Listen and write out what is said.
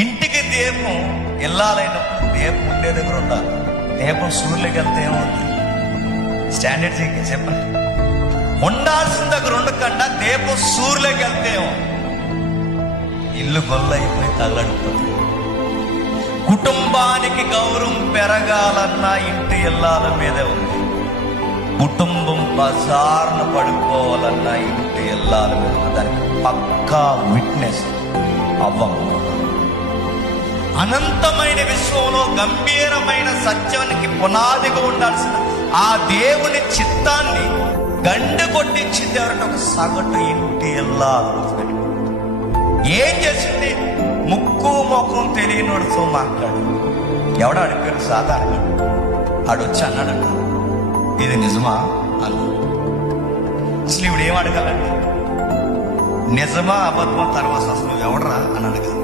ఇంటికి దీపం వెళ్ళాలైనప్పుడు దీపం ఉండే దగ్గర ఉండాలి. దీపం సూర్యులకి వెళ్తే ఏమవుతుంది? స్టాండర్డ్ చెప్పండి. ఉండాల్సిన దగ్గర ఉండకుండా దీపం సూర్యులకి వెళ్తే ఏమో ఇల్లు గొల్ల అయిపోయి తగలడిపోతుంది. కుటుంబానికి గౌరవం పెరగాలన్నా ఇంటి ఇల్లాల మీదే ఉంది. కుటుంబం బజార్ను పడుకోవాలన్నా ఇంటి ఇల్లాల మీద ఉంది. దానికి పక్కా విట్నెస్ అవ్వం. అనంతమైన విశ్వంలో గంభీరమైన సత్యానికి పునాదిగా ఉండాల్సిన ఆ దేవుని చిత్తాన్ని గండు కొట్టించింది ఎవరంటే ఒక సగటు ఇంటి ఇల్లాలు. ఏం చేసింది? ముక్కు ముఖం తెలియనోడితో మాట్లాడు. ఎవడ అడిగాడు? సాధారణ ఆడొచ్చి అన్నాడంట, ఇది నిజమా అన్న. అసలు ఇవిడు ఏం అడగాలండి? నిజమా అబద్ధమా తర్వాత అసలు ఎవడరా అని అడగాలి.